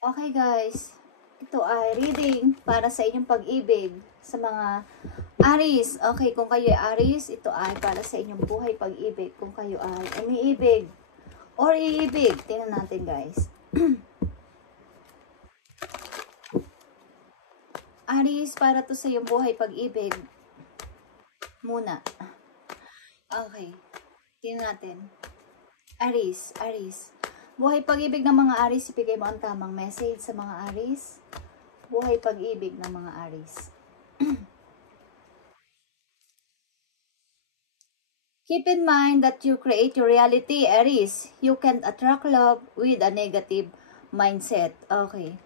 Okay guys, ito ay reading para sa inyong pag-ibig sa mga Aries. Okay, kung kayo ay Aries, ito ay para sa inyong buhay pag-ibig. Kung kayo ay umiibig or iibig, tingnan natin guys. Aries, para to sa iyong buhay pag-ibig. Muna. Okay, tingnan natin. Aries. Buhay pag-ibig ng mga Aries, ibigay mo ang tamang message sa mga Aries. Buhay pag-ibig ng mga Aries. Keep in mind that you create your reality, Aries. You can't attract love with a negative mindset. Okay.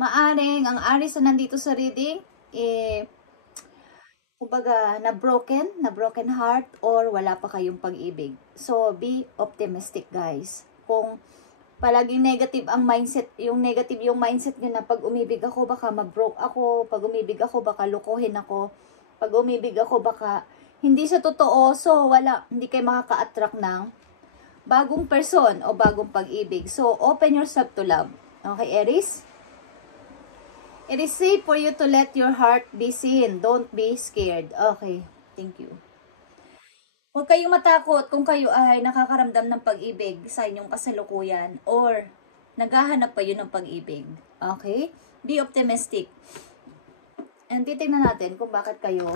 Maaring ang Aries na nandito sa reading, kumbaga, na broken heart, or wala pa kayong pag-ibig. So, be optimistic, guys. Kung palaging negative ang mindset, yung negative yung mindset nyo na pag umibig ako, baka ma-broke ako, pag umibig ako, baka lukuhin ako, pag umibig ako, baka hindi sa totoo, so hindi kayo makaka-attract ng bagong person o bagong pag-ibig. So, open yourself to love. Okay, Aries? It is safe for you to let your heart be seen. Don't be scared. Okay, thank you. Huwag kayong matakot kung kayo ay nakakaramdam ng pag-ibig sa inyong kasalukuyan or naghahanap pa yun ng pag-ibig. Okay? Be optimistic. And titignan natin kung bakit kayo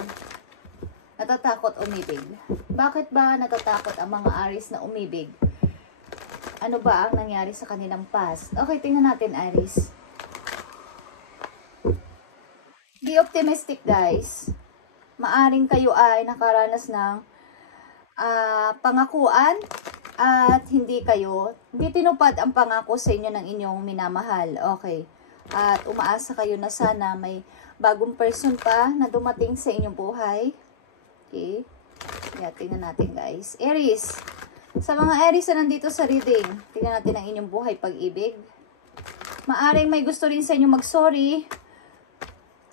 natatakot umibig. Bakit ba natatakot ang mga Aries na umibig? Ano ba ang nangyari sa kanilang past? Okay, tingnan natin, Aries. Be optimistic, guys. Maaring kayo ay nakaranas ng pangakuan at hindi tinupad ang pangako sa inyo ng inyong minamahal. Okay. At umaasa kayo na sana may bagong person pa na dumating sa inyong buhay. Okay. Yeah, tingnan natin, guys. Aries. Sa mga Aries na nandito sa reading, tingnan natin ang inyong buhay pag-ibig. Maaring may gusto rin sa inyo mag-sorry.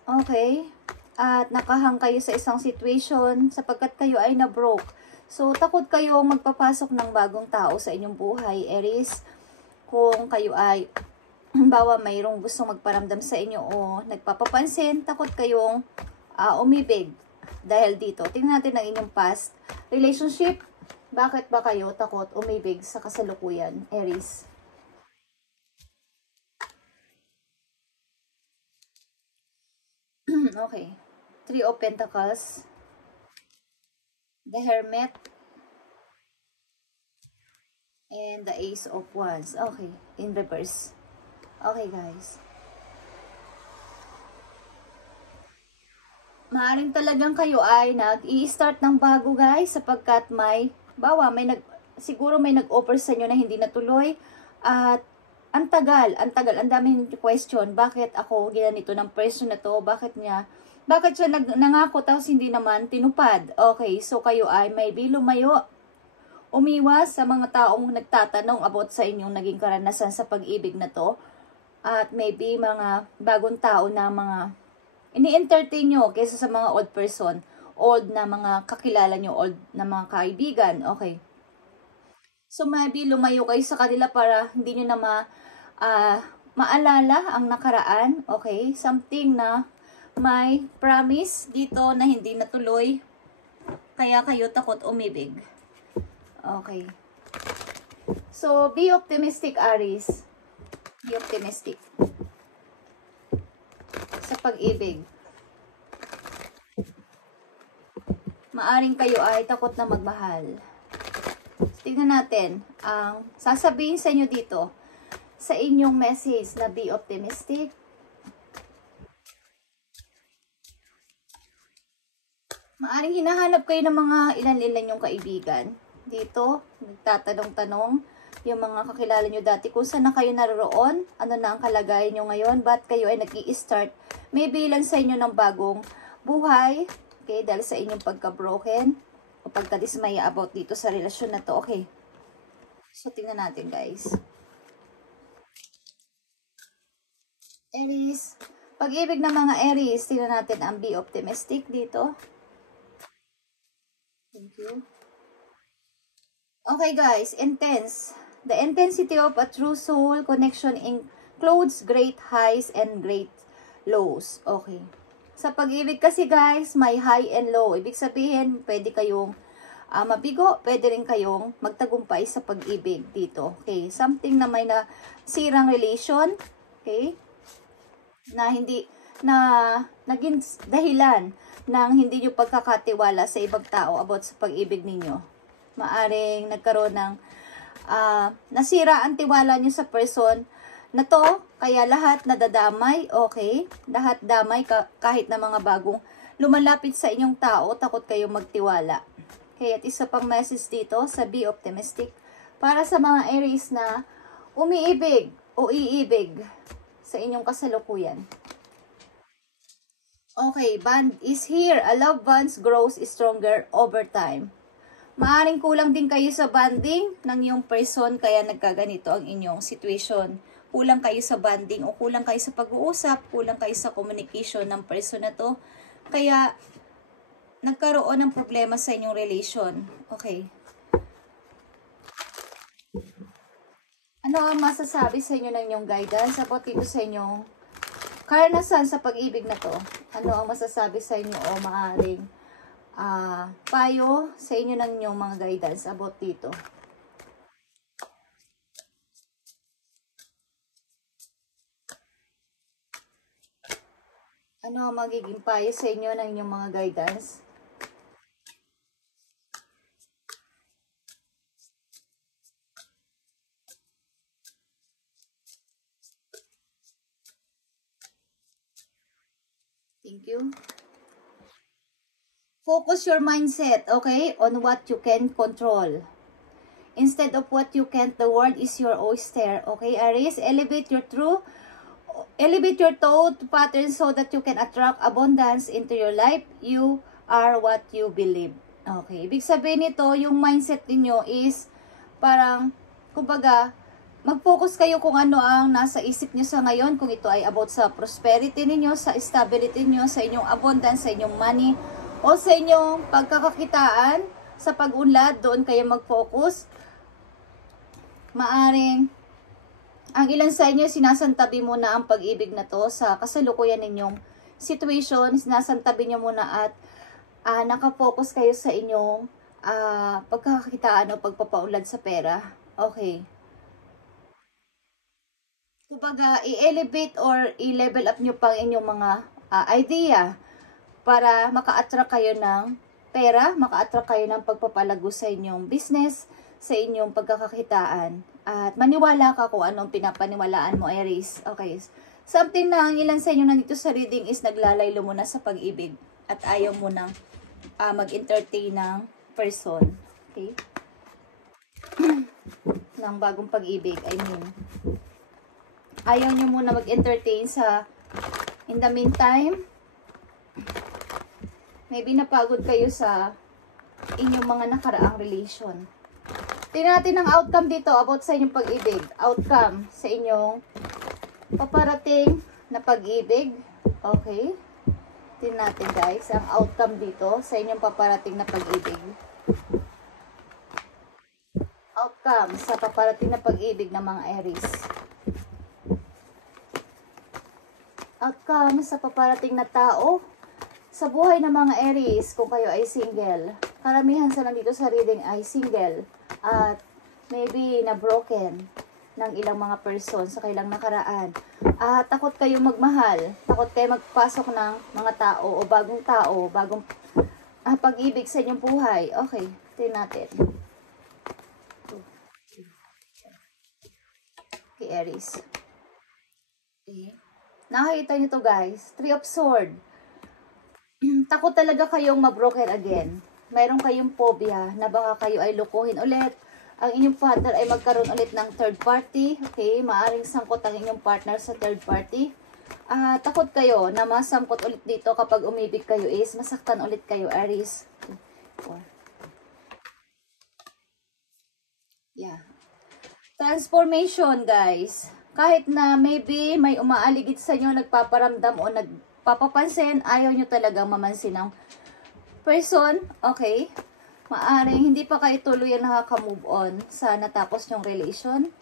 Okay. At nakahang kayo sa isang situation sapagkat kayo ay na-broke. So, takot kayong magpapasok ng bagong tao sa inyong buhay, Aries. Kung kayo ay, bawa mayroong gustong magparamdam sa inyo o nagpapapansin, takot kayong umibig dahil dito. Tingnan natin ang inyong past relationship. Bakit ba kayo takot umibig sa kasalukuyan, Aries? Okay. Three of Pentacles. The Hermit. And the Ace of Wands. Okay. In reverse. Okay, guys. Maaring talagang kayo ay nag-i-start ng bago, guys, sapagkat siguro may nag-offer sa inyo na hindi natuloy. At ang tagal, ang daming question, bakit ako ginanito ng person na to, bakit siya nangako tapos hindi naman tinupad. Okay, so kayo ay maybe lumayo, umiwas sa mga taong nagtatanong about sa inyong naging karanasan sa pag-ibig na to. At maybe mga bagong tao na mga ini-entertain nyo kaysa sa mga old person, old na mga kakilala nyo, old na mga kaibigan. Okay. So maybe lumayo kayo sa kanila para hindi nyo na maalala ang nakaraan. Okay. Something na may promise dito na hindi natuloy. Kaya kayo takot umibig. Okay. So, be optimistic, Aries. Be optimistic sa pag-ibig. Maaring kayo ay takot na magmahal. Tingnan natin ang sasabihin sa inyo dito sa inyong message na be optimistic. Maaring hinahanap kayo ng mga ilan-ilan yung kaibigan. Dito, nagtatanong-tanong yung mga kakilala nyo dati kung saan na kayo naroon, ano na ang kalagayan nyo ngayon, ba't kayo ay nag-i-start, maybe lang sa inyo ng bagong buhay, okay, dahil sa inyong pagka-broken, o pagka-dismaya about dito sa relasyon na to, okay. So, tingnan natin, guys. Aries, pag-ibig ng mga Aries, tingnan natin ang be optimistic dito. Thank you. Okay, guys, intense. The intensity of a true soul connection includes great highs and great lows. Okay. Sa pag-ibig kasi guys, may high and low. Ibig sabihin, pwede kayong mabigo, pwede rin kayong magtagumpay sa pag-ibig dito. Okay. Something na may nasirang relation. Okay. Na naging dahilan ng hindi nyo pagkakatiwala sa ibang tao about sa pag-ibig ninyo. Maaring nagkaroon ng nasira ang tiwala nyo sa person na to, kaya lahat nadadamay, okay? Lahat damay kahit na mga bagong lumalapit sa inyong tao, takot kayong magtiwala. Okay, at isa pang message dito sa Be Optimistic para sa mga Aries na umiibig o iibig sa inyong kasalukuyan. Okay, bond is here. A love bonds grows stronger over time. Maaring kulang din kayo sa bonding ng iyong person kaya nagkaganito ang inyong situation. Kulang kayo sa bonding o kulang kayo sa pag-uusap, kulang kayo sa communication ng person na to. Kaya nagkaroon ng problema sa inyong relation. Okay. Ano ang masasabi sa inyo ng inyong guidance about dito sa inyong karanasan sa pag-ibig na to? Ano ang masasabi sa inyo o maaring payo sa inyo ng inyong mga guidance about dito? Ano ang magiging payo sa inyo ng inyong mga guidance? Thank you. Focus your mindset, okay, on what you can control. Instead of what you can't, the world is your oyster, okay, Aries? Elevate your thought patterns so that you can attract abundance into your life. You are what you believe. Okay, ibig sabihin nito, yung mindset niyo is parang, kumbaga, mag-focus kayo kung ano ang nasa isip niyo sa ngayon, kung ito ay about sa prosperity niyo, sa stability niyo, sa inyong abundance, sa inyong money, o sa inyong pagkakakitaan, sa pag-unlad, doon kayo mag-focus. Maaring, ang ilan sa inyo, sinasantabi muna ang pag-ibig na to sa kasalukuyan ninyong situation. Sinasantabi nyo muna at nakafocus kayo sa inyong pagkakakitaan o pagpapaunlad sa pera. Okay. Kumbaga, i-elevate or i-level up nyo pang inyong mga idea para maka-attract kayo ng pera, maka-attract kayo ng pagpapalago sa inyong business, sa inyong pagkakakitaan. At maniwala ka kung anong pinapaniwalaan mo, Aries. Okay. Something na ang ilan sa inyo nandito sa reading is naglalaylo muna sa pag-ibig at ayaw mo nang mag-entertain ng person. Okay? Ng bagong pag-ibig, I mean. Ayaw nyo muna mag-entertain sa in the meantime. Maybe napagod kayo sa inyong mga nakaraang relation. Tingnan natin ang outcome dito about sa inyong pag-ibig. Outcome sa inyong paparating na pag-ibig. Okay? Tingnan natin guys, ang outcome dito sa inyong paparating na pag-ibig. Outcome sa paparating na pag-ibig ng mga Aries. Outcome sa paparating na tao sa buhay ng mga Aries kung kayo ay single. Karamihan sa nandito sa reading ay single at maybe na broken ng ilang mga person sa kailang nakaraan. Takot kayo magmahal, takot kayo magpasok ng mga tao, bagong pag-ibig sa inyong buhay. Okay, tingnan natin. Okay, Aries. Okay. Nakakita nyo to guys, 3 of Swords. Takot talaga kayong mabroken again. Mayroon kayong phobia na baka kayo ay lukuhin ulit. Ang inyong partner ay magkaroon ulit ng third party. Okay, maaring sangkot ang inyong partner sa third party. Takot kayo na masangkot ulit dito kapag umibig kayo is masaktan ulit kayo, Aries. 4. Yeah. Transformation, guys. Kahit na maybe may umaaligid sa inyo, nagpaparamdam o nagpapapansin, ayaw nyo talagang mamansin ng person, okay? Maaring hindi pa kayo tuluyan nakaka-move on sa natapos nyong relation.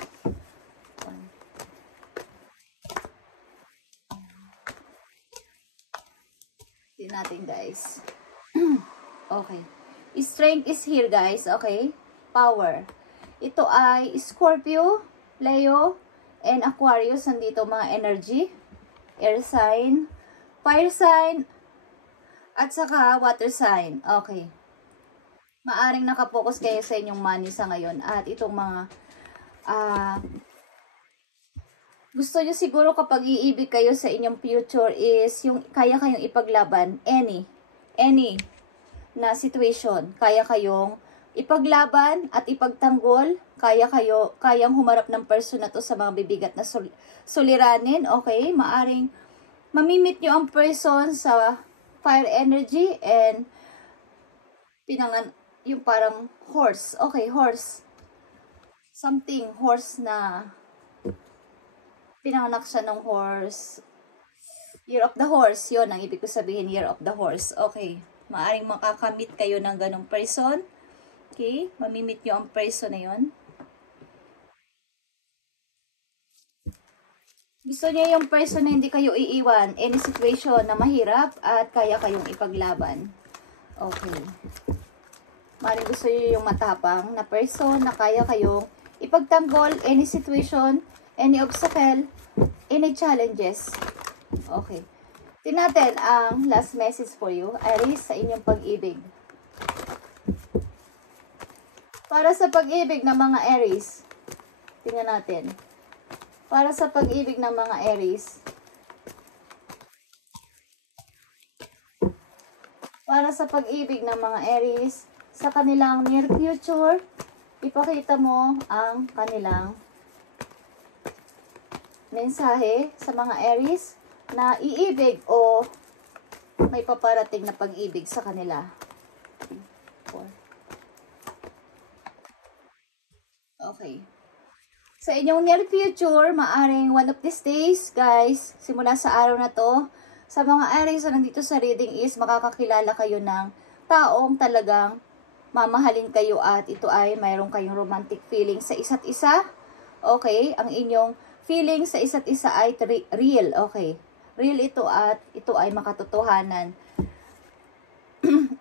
reading natin, guys. Okay. Strength is here, guys. Okay. Power. Ito ay Scorpio, Leo, and Aquarius. Nandito mga energy. Air sign, fire sign, at saka water sign. Okay. Maaring nakapokus kayo sa inyong money sa ngayon. At itong mga gusto nyo siguro kapag iibig kayo sa inyong future is yung kaya kayong ipaglaban any na situation. Kaya kayong ipaglaban at ipagtanggol. Kayang humarap ng person na to sa mga bibigat na suliranin. Okay? Maaring mamimit nyo ang person sa fire energy and yung parang horse. Okay, horse. Something horse na pinanganak siya ng horse. Year of the horse. Yun ang ibig ko sabihin, year of the horse. Okay. Maaring makakamit kayo ng ganong person. Okay. Mamimit nyo ang person na yun. Gusto niya yung person na hindi kayo iiwan. Any situation na mahirap at kaya kayong ipaglaban. Okay. Maaring gusto niyo yung matapang na person na kaya kayong ipagtanggol any situation, any obstacle, any challenges. Okay. Tingnan natin ang last message for you, Aries, sa inyong pag-ibig. Para sa pag-ibig ng mga Aries, tingnan natin. Para sa pag-ibig ng mga Aries, para sa pag-ibig ng mga Aries, sa kanilang near future, ipakita mo ang kanilang mensahe sa mga Aries na iibig o may paparating na pag-ibig sa kanila. 4. Okay. Sa inyong near future, maaring one of these days, guys, simula sa araw na to, sa mga Aries na nandito sa reading is makakakilala kayo ng taong talagang mamahalin kayo at ito ay mayroon kayong romantic feelings sa isa't isa. Okay, ang inyong feelings sa isa't isa ay real. Okay, real ito at ito ay makatotohanan.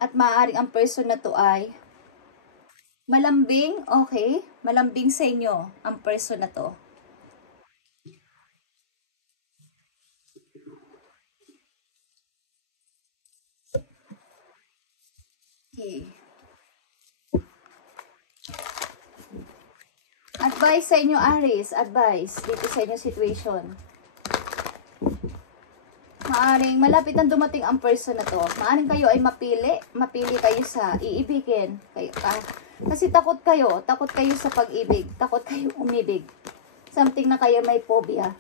At maaaring ang person na to ay malambing. Okay, malambing sa inyo ang person na to. Okay. Advice sa inyo, Aries. Advice dito sa inyong situation. Maaring malapit na dumating ang person na to. Maaring kayo ay mapili kayo sa iibigin. Kasi takot kayo sa pag-ibig. Takot kayo umibig. Something na kayo may phobia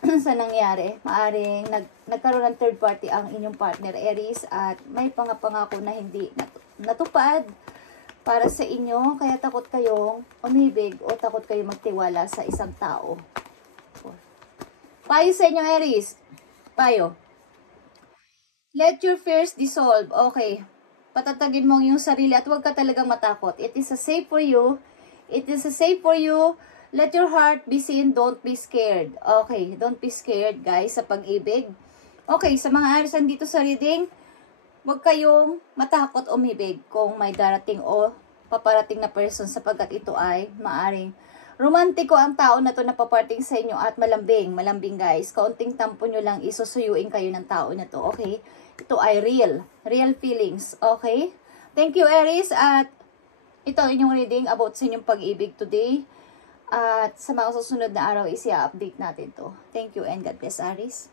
sa nangyari. Maaring nagkaroon ng third party ang inyong partner, Aries, at may pangako na hindi natupad para sa inyo, kaya takot kayong umibig o takot kayong magtiwala sa isang tao. Payo sa inyo, Aries. Payo. Let your fears dissolve. Okay. Patatagin mo yung sarili at huwag ka talagang matakot. It is a safe for you. It is a safe for you. Let your heart be seen. Don't be scared. Okay. Don't be scared, guys, sa pag-ibig. Okay. Sa mga Aries dito sa reading, huwag kayong matakot umibig kung may darating o paparating na person sapagkat ito ay maaring romantiko ang tao na to na paparating sa inyo at malambing. Malambing, guys. Kaunting tampo nyo lang isusuyuin kayo ng tao na to. Okay? Ito ay real. Real feelings. Okay? Thank you, Aries. At ito inyong reading about sa inyong pag-ibig today. At sa mga susunod na araw is i-update natin to. Thank you and God bless, Aries.